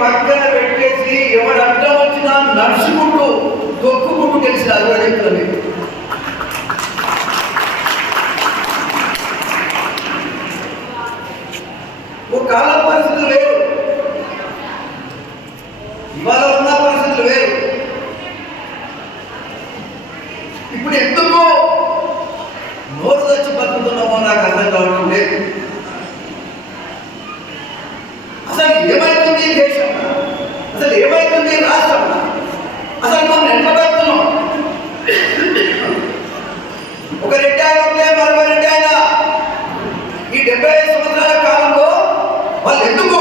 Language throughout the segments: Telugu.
పక్కన పెట్టేసి ఎవడు అడ్డం వచ్చినా నడుచుకుంటూ తొక్కుకుంటూ తెలిసి అది కూడా కాలం పరిస్థితులు వేరు. ఇవాళ ఉన్న పరిస్థితులు వేరు. ఇప్పుడు ఎందుకు నోరు తెచ్చి బతుకుతున్నామో నాకు అర్థం కావడం లేదు అసలు ఏమైతుంది దేశం? అసలు ఏమైతుంది రాష్ట్రం? అసలు మనం ఎంత పెడుతున్నాం ఒక రెడ్డి ఉంటే మరొక రెడ్డి ఆయన. ఈ డెబ్బై ఐదు సంవత్సరాల కాలంలో వాళ్ళు ఎందుకు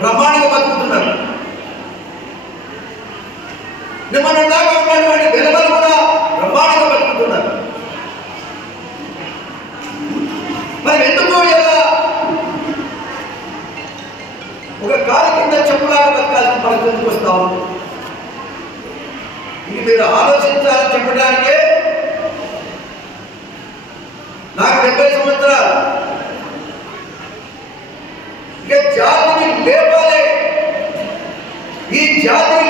బ్రహ్మాండంగా బతుకుతున్నారు? నిమ్మన్న దాకా ఉన్నటువంటి వెలువలు కూడా ఆలోచిద్దాం ఇది మీరు ఆలోచించాలని చెప్పడానికే నాకు డెబ్బై సంవత్సరాలు ఇక జాతిని లేపాలి ఈ జాతిని